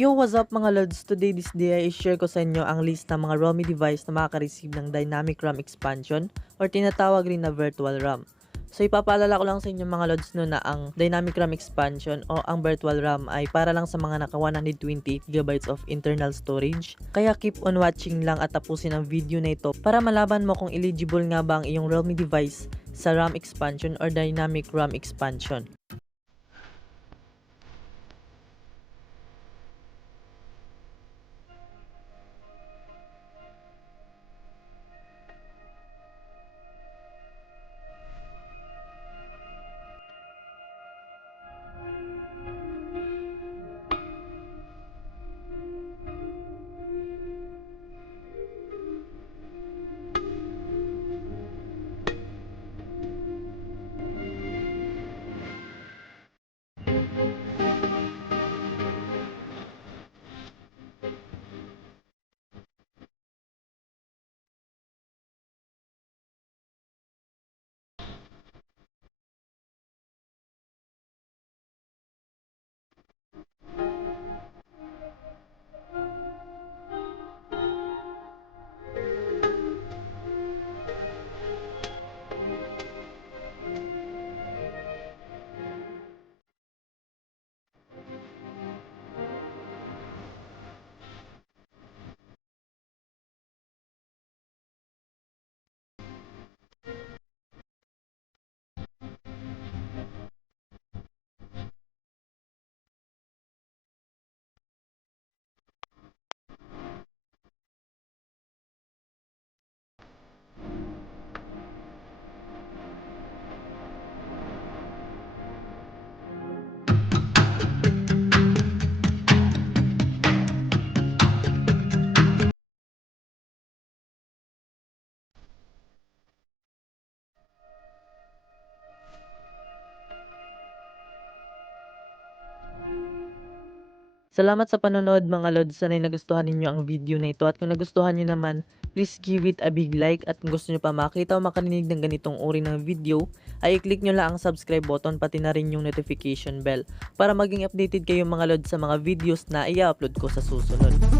Yo, what's up mga lods? Today, this day, i-share ko sa inyo ang list ng mga ROMI device na makaka-receive ng Dynamic RAM Expansion or tinatawag rin na Virtual RAM. So, ipapaalala ko lang sa inyo mga lods no na ang Dynamic RAM Expansion o ang Virtual RAM ay para lang sa mga naka 128GB of internal storage. Kaya keep on watching lang at tapusin ang video na ito para malaman mo kung eligible nga ba ang iyong ROMI device sa RAM Expansion or Dynamic RAM Expansion. Salamat sa panonood mga lods. Sana'y nagustuhan ninyo ang video na ito at kung nagustuhan nyo naman, please give it a big like at kung gusto nyo pa makita o makarinig ng ganitong uri ng video, ay i-click nyo lang ang subscribe button pati na rin yung notification bell para maging updated kayo mga lods sa mga videos na i-upload ko sa susunod.